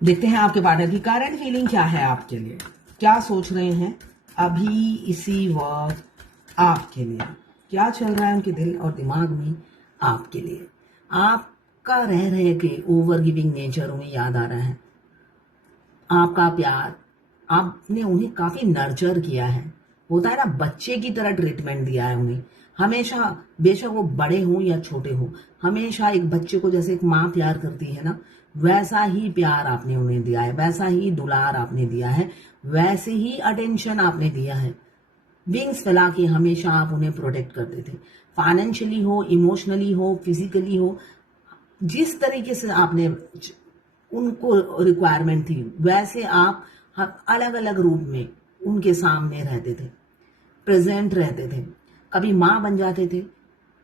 देखते हैं आपके पार्टनर की करंट फीलिंग क्या है आपके लिए, क्या सोच रहे हैं अभी इसी वक्त आपके लिए, क्या चल रहा है उनके दिल और दिमाग में आपके लिए। आपका रह रहे के ओवर गिविंग नेचर उन्हें याद आ रहा है, आपका प्यार, आपने उन्हें काफी नर्चर किया है, होता है ना, बच्चे की तरह ट्रीटमेंट दिया है उन्हें हमेशा, बेशक वो बड़े हों या छोटे हों, हमेशा एक बच्चे को जैसे एक माँ प्यार करती है ना, वैसा ही प्यार आपने उन्हें दिया है, वैसा ही दुलार आपने दिया है, वैसे ही अटेंशन आपने दिया है। विंग्स फैला के हमेशा आप उन्हें प्रोटेक्ट करते थे, फाइनेंशियली हो, इमोशनली हो, फिजिकली हो, जिस तरीके से आपने उनको रिक्वायरमेंट थी वैसे आप अलग अलग रूप में उनके सामने रहते थे, प्रेजेंट रहते थे। कभी माँ बन जाते थे,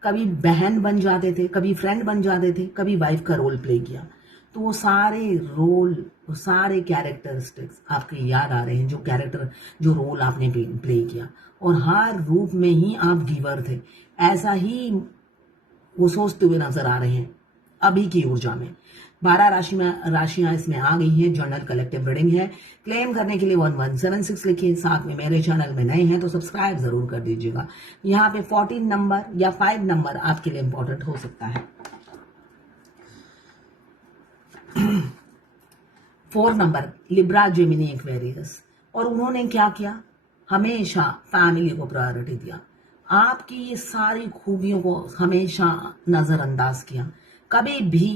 कभी बहन बन जाते थे, कभी फ्रेंड बन जाते थे, कभी वाइफ का रोल प्ले किया। तो वो सारे रोल, वो सारे कैरेक्टरिस्टिक्स आपके याद आ रहे हैं, जो कैरेक्टर, जो रोल आपने प्ले किया, और हर रूप में ही आप गिवर थे, ऐसा ही वो सोचते हुए नजर आ रहे हैं अभी की ऊर्जा में। 12 राशियां इसमें आ गई हैं। जर्नल कलेक्टिव रीडिंग है। क्लेम करने के लिए 1176 लिखिए। साथ में मेरे चैनल में नए हैं तो सब्सक्राइब जरूर कर दीजिएगा। यहाँ पे 14 नंबर या 5 नंबर आपके लिए इंपॉर्टेंट हो सकता है। 4 नंबर लिब्रा, जेमिनी, एक्वेरियस। और उन्होंने क्या किया, हमेशा फैमिली को प्रायोरिटी दिया, आपकी ये सारी खूबियों को हमेशा नजरअंदाज किया, कभी भी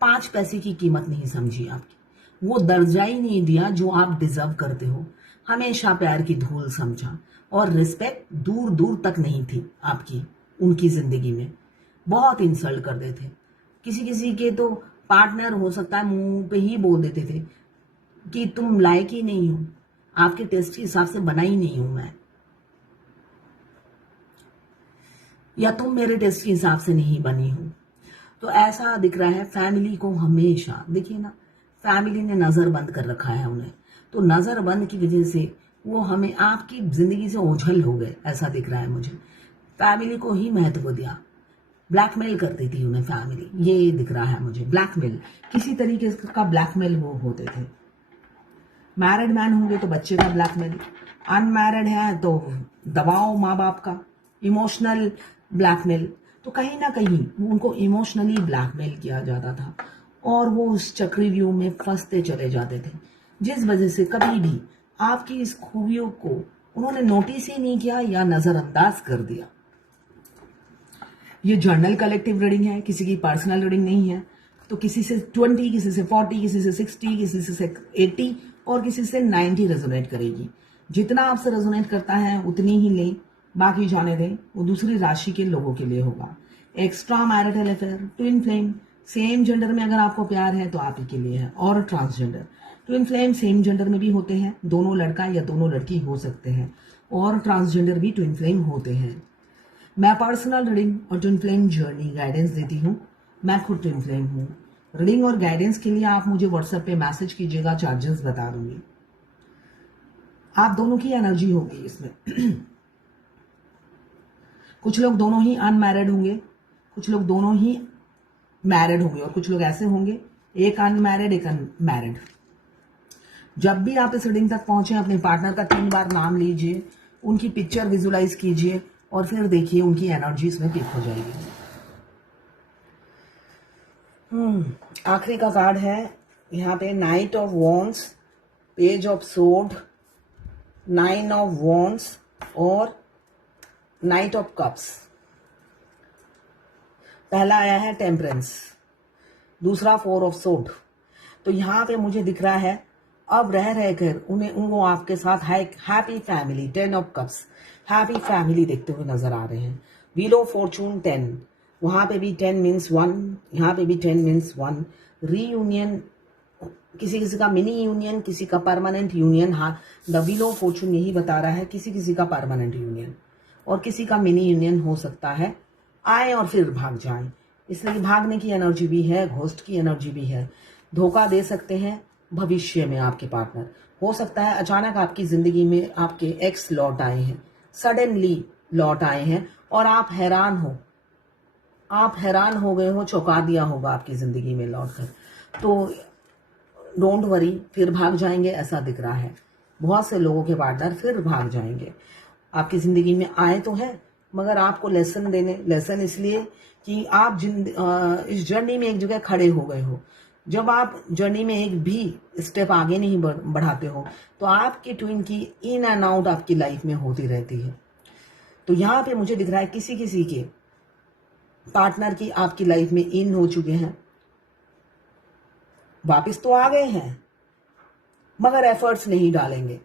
5 पैसे की कीमत नहीं समझी आपकी, वो दर्जा ही नहीं दिया जो आप डिजर्व करते हो, हमेशा प्यार की धूल समझा, और रिस्पेक्ट दूर दूर तक नहीं थी आपकी उनकी जिंदगी में, बहुत इंसल्ट करते थे। किसी किसी के तो पार्टनर हो सकता है मुंह पे ही बोल देते थे कि तुम लायक ही नहीं हो, आपके टेस्ट के हिसाब से बना ही नहीं हूं मैं, या तुम मेरे टेस्ट के हिसाब से नहीं बनी हो। तो ऐसा दिख रहा है फैमिली को हमेशा, देखिए ना, फैमिली ने नजर बंद कर रखा है उन्हें, तो नजर बंद की वजह से वो हमें आपकी जिंदगी से ओझल हो गए, ऐसा दिख रहा है मुझे। फैमिली को ही महत्व दिया, ब्लैकमेल करती थी उन्हें फैमिली, ये दिख रहा है मुझे। ब्लैकमेल, किसी तरीके का ब्लैकमेल वो होते थे। मैरिड मैन होंगे तो बच्चे का ब्लैकमेल, अनमैरिड है तो दबाव माँ बाप का, इमोशनल ब्लैकमेल। तो कहीं ना कहीं उनको इमोशनली ब्लैकमेल किया जाता था और वो उस चक्रव्यूह में फंसते चले जाते थे, जिस वजह से कभी भी आपकी इस खूबियों को उन्होंने नोटिस ही नहीं किया या नजरअंदाज कर दिया। ये जर्नल कलेक्टिव रीडिंग है, किसी की पर्सनल रीडिंग नहीं है। तो किसी से 20, किसी से 40, किसी से 60, किसी से 80 और किसी से 90 रेजोनेट करेगी। जितना आपसे रेजोनेट करता है उतनी ही ले, बाकी जाने दें, वो दूसरी राशि के लोगों के लिए होगा। Extra marital affair, twin flame, same gender में अगर आपको प्यार है तो आप ही के लिए है। और transgender, twin flame same gender में भी होते हैं, दोनों लड़का या दोनों लड़की हो सकते हैं, और ट्रांसजेंडर भी ट्विन फ्लेम होते हैं। मैं पर्सनल रीडिंग और ट्विन फ्लेम जर्नी गाइडेंस देती हूँ, मैं खुद ट्विन फ्लेम हूँ। रीडिंग और गाइडेंस के लिए आप मुझे व्हाट्सएप पे मैसेज कीजिएगा, चार्जेस बता दूंगी। आप दोनों की एनर्जी होगी इसमें। कुछ लोग दोनों ही अनमैरिड होंगे, कुछ लोग दोनों ही मैरिड होंगे, और कुछ लोग ऐसे होंगे एक अनमैरिड एक मैरिड। जब भी आप इस रीडिंग तक पहुंचे अपने पार्टनर का 3 बार नाम लीजिए, उनकी पिक्चर विजुलाइज कीजिए और फिर देखिए उनकी एनर्जी इसमें पिक हो जाएगी। आखिरी का कार्ड है यहाँ पे night of wands, page of sword, 9 of wands और नाइट ऑफ कप्स। पहला आया है टेम्परेंस, दूसरा 4 ऑफ सोर्ड। तो यहाँ पे मुझे दिख रहा है अब रह रहकर उनको आपके साथ happy family, 10 of cups, happy family देखते हुए नजर आ रहे हैं। व्हील ऑफ फॉर्चून 10, वहां पे भी 10 मीन्स 1, यहाँ पे भी 10 मीन्स 1। रीयूनियन, किसी किसी का मिनी यूनियन, किसी का परमानेंट यूनियन। हाँ, द व्हील ऑफ फॉर्चून यही बता रहा है, किसी किसी का परमानेंट यूनियन और किसी का मिनी यूनियन हो सकता है, आए और फिर भाग जाए। इसलिए भागने की एनर्जी भी है, घोस्ट की एनर्जी भी है। धोखा दे सकते हैं भविष्य में आपके पार्टनर, हो सकता है अचानक आपकी जिंदगी में आपके एक्स लौट आए हैं, सडनली लौट आए हैं और आप हैरान हो आप हैरान हो गए हो, चौंका दिया होगा आपकी ज़िंदगी में लौटकर। तो डोंट वरी, फिर भाग जाएंगे ऐसा दिख रहा है। बहुत से लोगों के पार्टनर फिर भाग जाएंगे। आपकी ज़िंदगी में आए तो हैं, मगर आपको लेसन इसलिए कि आप इस जर्नी में एक जगह खड़े हो गए हो। जब आप जर्नी में एक भी स्टेप आगे नहीं बढ़ाते हो, तो आपकी ट्विन की इन एंड आउट आपकी लाइफ में होती रहती है। तो यहाँ पे मुझे दिख रहा है किसी किसी के पार्टनर की आपकी लाइफ में इन हो चुके हैं, वापस तो आ गए हैं, मगर एफर्ट्स नहीं डालेंगे।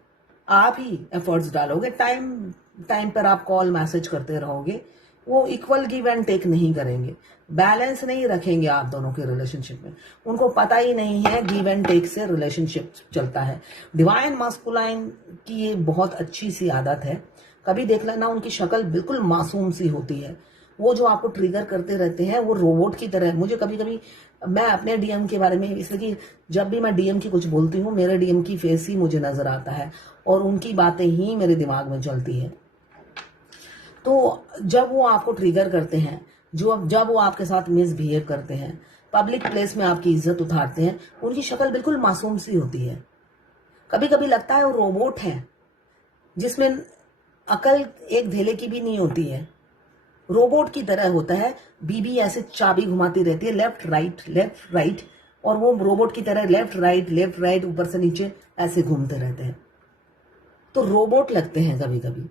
आप ही एफर्ट्स डालोगे, टाइम पर आप कॉल मैसेज करते रहोगे, वो इक्वल गिव एंड टेक नहीं करेंगे, बैलेंस नहीं रखेंगे आप दोनों के रिलेशनशिप में। उनको पता ही नहीं है गिव एंड टेक से रिलेशनशिप चलता है। डिवाइन मास्कुलाइन की ये बहुत अच्छी सी आदत है। कभी देख लेना, उनकी शक्ल बिल्कुल मासूम सी होती है। वो जो आपको ट्रिगर करते रहते हैं वो रोबोट की तरह। मुझे कभी कभी, मैं अपने डीएम के बारे में, इसलिए कि जब भी मैं डीएम की कुछ बोलती हूँ, मेरे डीएम की फेस ही मुझे नजर आता है और उनकी बातें ही मेरे दिमाग में चलती है। तो जब वो आपको ट्रिगर करते हैं, जब वो आपके साथ मिसबिहेव करते हैं, पब्लिक प्लेस में आपकी इज्जत उतारते हैं, उनकी शक्ल बिल्कुल मासूम सी होती है। कभी कभी लगता है वो रोबोट है, जिसमें अकल एक धेले की भी नहीं होती है। रोबोट की तरह होता है। बीबी ऐसे चाबी घुमाती रहती है, लेफ्ट राइट, और वो रोबोट की तरह लेफ्ट राइट ऊपर से नीचे ऐसे घूमते रहते हैं। तो रोबोट लगते हैं कभी कभी।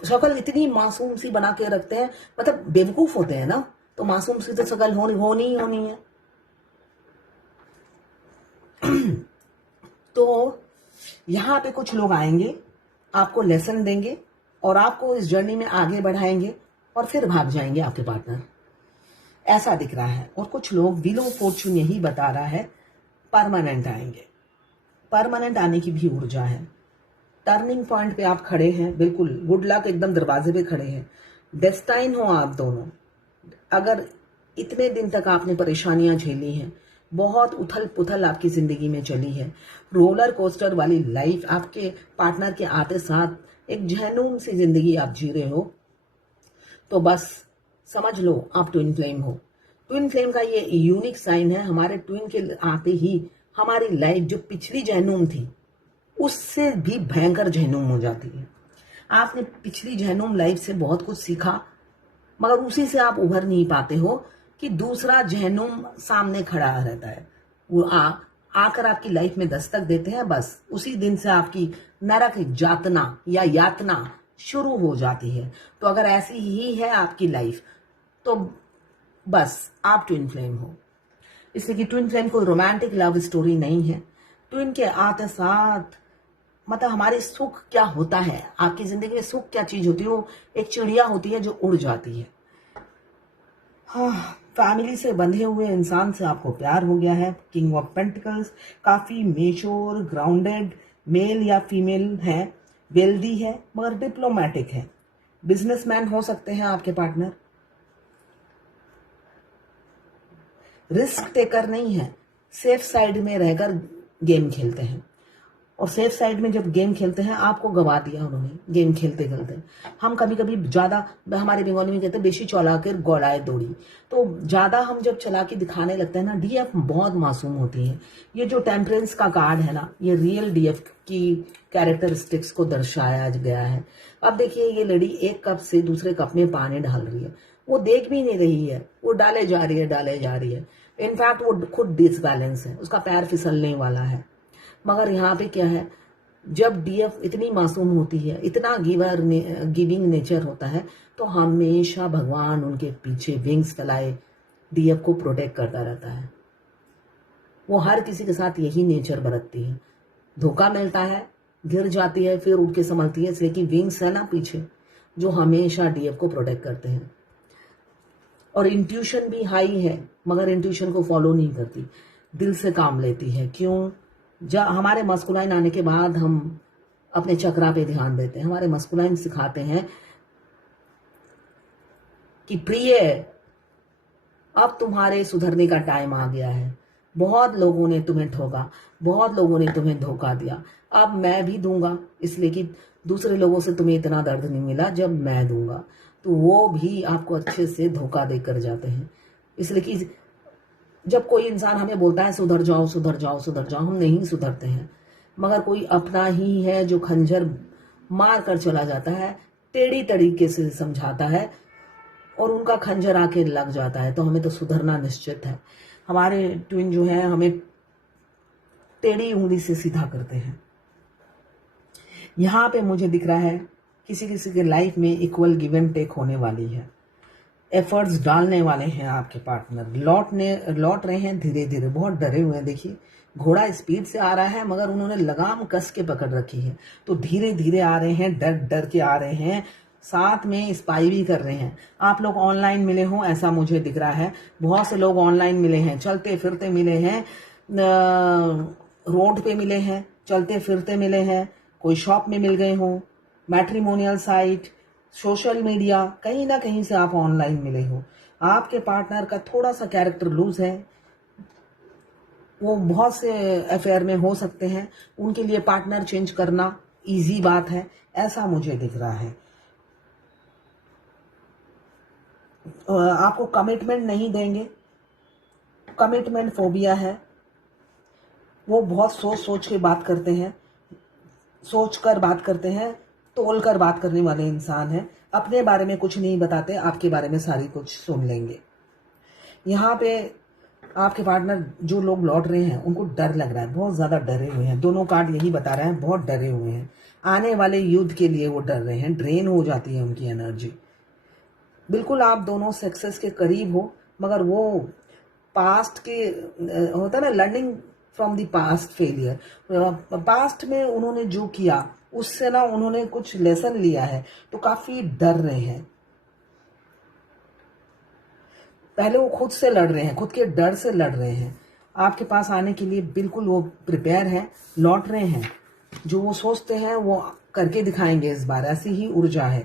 शक्ल इतनी मासूम सी बना के रखते हैं, मतलब बेवकूफ होते हैं ना, तो मासूम सी तो शक्ल होनी है। तो यहाँ पे कुछ लोग आएंगे, आपको लेसन देंगे और आपको इस जर्नी में आगे बढ़ाएंगे और फिर भाग जाएंगे आपके पार्टनर, ऐसा दिख रहा है। और कुछ लोग, व्हील ऑफ फॉर्चून यही बता रहा है, परमानेंट आएंगे। परमानेंट आने की भी ऊर्जा है। टर्निंग पॉइंट पे आप खड़े हैं, बिल्कुल गुड लक, एकदम दरवाजे पे खड़े हैं। डेस्टाइन हो आप दोनों। अगर इतने दिन तक आपने परेशानियां झेली हैं, बहुत उथल पुथल आपकी जिंदगी में चली है, रोलर कोस्टर वाली लाइफ, आपके पार्टनर के आते साथ एक जहन्नुम सी जिंदगी आप जी रहे हो, तो बस समझ लो आप ट्विन फ्लेम हो। ट्विन फ्लेम का ये यूनिक साइन है। हमारे ट्विन के आते ही हमारी लाइफ जो पिछली जहन्नुम थी, उससे भी भयंकर जहन्नुम हो जाती है। आपने पिछली जहन्नुम लाइफ से बहुत कुछ सीखा, मगर उसी से आप उभर नहीं पाते हो कि दूसरा जहन्नुम सामने खड़ा रहता है। वो आकर आपकी लाइफ में दस्तक देते हैं, बस उसी दिन से आपकी नरक जातना या यातना शुरू हो जाती है। तो अगर ऐसी ही है आपकी लाइफ, तो बस आप ट्विन फ्लेम हो। इसलिए कि ट्विन फ्लेम कोई रोमांटिक लव स्टोरी नहीं है। ट्विन के आते साथ, मतलब हमारे सुख क्या होता है, आपकी जिंदगी में सुख क्या चीज होती है, वो एक चिड़िया होती है जो उड़ जाती है। हाँ, फैमिली से बंधे हुए इंसान से आपको प्यार हो गया है। किंग ऑफ पेंटिकल्स, काफी मेच्योर, ग्राउंडेड मेल या फीमेल है, वेल्दी है मगर डिप्लोमेटिक है। बिजनेसमैन हो सकते हैं आपके पार्टनर। रिस्क टेकर नहीं है, सेफ साइड में रहकर गेम खेलते हैं। और सेफ साइड में जब गेम खेलते हैं, आपको गवा दिया उन्होंने गेम खेलते खेलते। हम कभी कभी ज्यादा, हमारे बंगाली में कहते हैं बेशी चला कर गौड़ाए दौड़ी, तो ज्यादा हम जब चला के दिखाने लगते हैं ना, डीएफ बहुत मासूम होती है। ये जो टेम्परेंस का कार्ड है ना, ये रियल डीएफ की कैरेक्टरिस्टिक्स को दर्शाया गया है। अब देखिए, ये लड़ी एक कप से दूसरे कप में पानी डाल रही है, वो देख भी नहीं रही है, वो डाले जा रही है। इनफैक्ट वो खुद डिसबैलेंस है, उसका पैर फिसलने वाला है। मगर यहाँ पे क्या है, जब डीएफ इतनी मासूम होती है, इतना गिविंग नेचर होता है, तो हमेशा भगवान उनके पीछे विंग्स फैलाए डीएफ को प्रोटेक्ट करता रहता है। वो हर किसी के साथ यही नेचर बरतती है। धोखा मिलता है, गिर जाती है, फिर उठ के संभलती है, इसलिए कि विंग्स है ना पीछे, जो हमेशा डीएफ को प्रोटेक्ट करते हैं। और इंट्यूशन भी हाई है, मगर इंट्यूशन को फॉलो नहीं करती, दिल से काम लेती है। क्यों? जब हमारे मस्कुलाइन आने के बाद हम अपने चक्रा पे ध्यान देते हैं। हमारे मस्कुलाइन सिखाते हैं कि प्रिय, अब तुम्हारे सुधरने का टाइम आ गया है। बहुत लोगों ने तुम्हें ठोका, बहुत लोगों ने तुम्हें धोखा दिया, अब मैं भी दूंगा, इसलिए कि दूसरे लोगों से तुम्हें इतना दर्द नहीं मिला जब मैं दूंगा। तो वो भी आपको अच्छे से धोखा देकर जाते हैं। इसलिए कि जब कोई इंसान हमें बोलता है सुधर जाओ सुधर जाओ सुधर जाओ, हम नहीं सुधरते हैं। मगर कोई अपना ही है जो खंजर मार कर चला जाता है, टेढ़ी तरीके से समझाता है और उनका खंजर आके लग जाता है, तो हमें तो सुधरना निश्चित है। हमारे ट्विन जो है हमें टेढ़ी उंगली से सीधा करते हैं। यहाँ पे मुझे दिख रहा है किसी किसी के लाइफ में इक्वल गिव एंड टेक होने वाली है, एफर्ट्स डालने वाले हैं आपके पार्टनर, लौट रहे हैं धीरे धीरे, बहुत डरे हुए हैं। देखिए घोड़ा स्पीड से आ रहा है मगर उन्होंने लगाम कस के पकड़ रखी है, तो धीरे धीरे आ रहे हैं, डर डर के आ रहे हैं, साथ में स्पाई भी कर रहे हैं। आप लोग ऑनलाइन मिले हो ऐसा मुझे दिख रहा है, बहुत से लोग ऑनलाइन मिले हैं, चलते फिरते मिले हैं, रोड पे मिले हैं, चलते फिरते मिले हैं, कोई शॉप में मिल गए हो, मैट्रिमोनियल साइट, सोशल मीडिया, कहीं ना कहीं से आप ऑनलाइन मिले हो। आपके पार्टनर का थोड़ा सा कैरेक्टर लूज है, वो बहुत से अफेयर में हो सकते हैं, उनके लिए पार्टनर चेंज करना इजी बात है, ऐसा मुझे दिख रहा है। आपको कमिटमेंट नहीं देंगे, कमिटमेंट फोबिया है, वो बहुत सोच सोच के बात करते हैं, सोच कर बात करते हैं, तोल कर बात करने वाले इंसान हैं, अपने बारे में कुछ नहीं बताते, आपके बारे में सारी कुछ सुन लेंगे। यहाँ पे आपके पार्टनर जो लोग लौट रहे हैं उनको डर लग रहा है, बहुत ज़्यादा डरे हुए हैं, दोनों कार्ड यही बता रहे हैं, बहुत डरे हुए हैं, आने वाले युद्ध के लिए वो डर रहे हैं, ड्रेन हो जाती है उनकी एनर्जी। बिल्कुल आप दोनों सक्सेस के करीब हो, मगर वो पास्ट के होता है ना, learning from the past failure, past में उन्होंने जो किया उससे ना उन्होंने कुछ लेसन लिया है, तो काफी डर रहे हैं। पहले वो खुद से लड़ रहे हैं, खुद के डर से लड़ रहे हैं, आपके पास आने के लिए बिल्कुल वो प्रिपेयर हैं, लौट रहे हैं, जो वो सोचते हैं वो करके दिखाएंगे इस बार, ऐसी ही ऊर्जा है।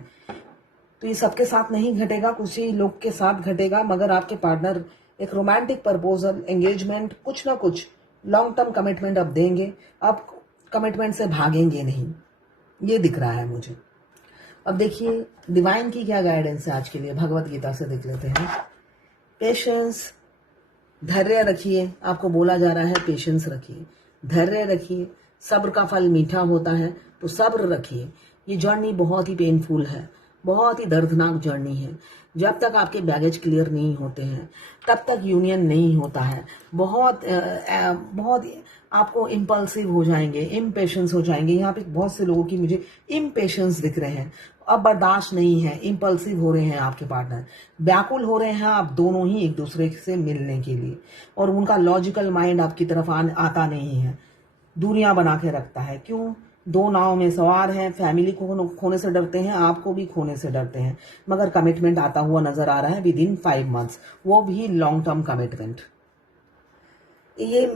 तो ये सबके साथ नहीं घटेगा, कुछ ही लोग के साथ घटेगा, मगर आपके पार्टनर एक रोमांटिक प्रपोजल, एंगेजमेंट, कुछ ना कुछ लॉन्ग टर्म कमिटमेंट अब देंगे, अब कमिटमेंट से भागेंगे नहीं, ये दिख रहा है मुझे। अब देखिए डिवाइन की क्या गाइडेंस है आज के लिए, भगवत गीता से देख लेते हैं। पेशेंस, धैर्य रखिए, आपको बोला जा रहा है पेशेंस रखिए, धैर्य रखिए, सब्र का फल मीठा होता है, तो सब्र रखिए। ये जर्नी बहुत ही पेनफुल है, बहुत ही दर्दनाक जर्नी है, जब तक आपके बैगेज क्लियर नहीं होते हैं तब तक यूनियन नहीं होता है। बहुत आपको इम्पल्सिव हो जाएंगे, इम्पेशेंस हो जाएंगे। यहाँ पे बहुत से लोगों की मुझे इम्पेशेंस दिख रहे हैं, अब बर्दाश्त नहीं है, इम्पल्सिव हो रहे हैं आपके पार्टनर, व्याकुल हो रहे हैं आप दोनों ही एक दूसरे से मिलने के लिए, और उनका लॉजिकल माइंड आपकी तरफ आता नहीं है, दूरियां बना के रखता है। क्यों? दो नाव में सवार हैं, फैमिली को खोने से डरते हैं, आपको भी खोने से डरते हैं, मगर कमिटमेंट आता हुआ नजर आ रहा है विद इन 5 months, वो भी लॉन्ग टर्म कमिटमेंट। ये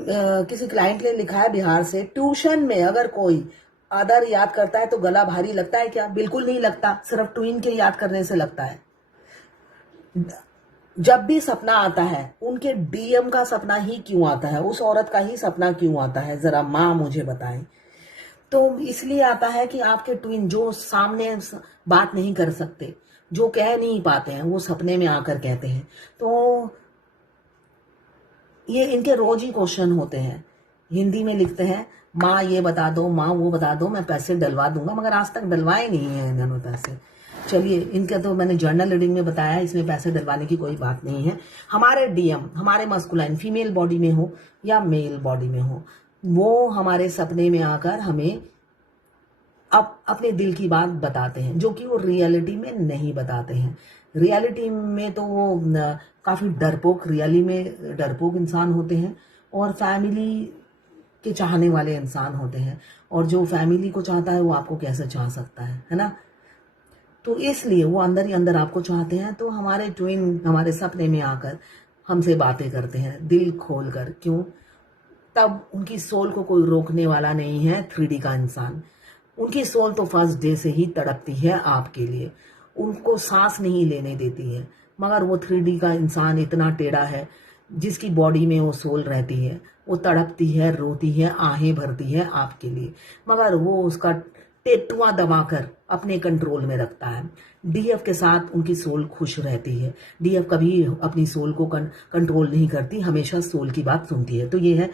किसी क्लाइंट ने लिखा है बिहार से, ट्यूशन में अगर कोई अदर याद करता है तो गला भारी लगता है क्या? बिल्कुल नहीं लगता, सिर्फ ट्विन के याद करने से लगता है। जब भी सपना आता है, उनके डीएम का सपना ही क्यों आता है, उस औरत का ही सपना क्यों आता है, जरा माँ मुझे बताएं। तो इसलिए आता है कि आपके ट्विन जो सामने बात नहीं कर सकते, जो कह नहीं पाते हैं, वो सपने में आकर कहते हैं। तो ये इनके रोज ही क्वेश्चन होते हैं, हिंदी में लिखते हैं, माँ ये बता दो, माँ वो बता दो, मैं पैसे डलवा दूंगा, मगर आज तक डलवाए नहीं है इन्होंने पैसे। चलिए, इनका तो मैंने जर्नल रीडिंग में बताया, इसमें पैसे डलवाने की कोई बात नहीं है। हमारे डीएम, हमारे मस्कुलाइन, फीमेल बॉडी में हो या मेल बॉडी में हो, वो हमारे सपने में आकर हमें अब अपने दिल की बात बताते हैं, जो कि वो रियलिटी में नहीं बताते हैं। रियलिटी में तो वो काफी डरपोक, रियली में डरपोक इंसान होते हैं, और फैमिली के चाहने वाले इंसान होते हैं, और जो फैमिली को चाहता है वो आपको कैसे चाह सकता है ना? तो इसलिए वो अंदर ही अंदर आपको चाहते हैं। तो हमारे ट्विन हमारे सपने में आकर हमसे बातें करते हैं दिल खोल कर। क्यों? तब उनकी सोल को कोई रोकने वाला नहीं है 3D का इंसान। उनकी सोल तो फर्स्ट डे से ही तड़पती है आपके लिए, उनको सांस नहीं लेने देती है, मगर वो 3D का इंसान इतना टेढ़ा है, जिसकी बॉडी में वो सोल रहती है, वो तड़पती है, रोती है, आहें भरती है आपके लिए, मगर वो उसका टेटुआ दबाकर अपने कंट्रोल में रखता है। डीएफ के साथ उनकी सोल खुश रहती है। डीएफ कभी अपनी सोल को कंट्रोल नहीं करती, हमेशा सोल की बात सुनती है। तो ये है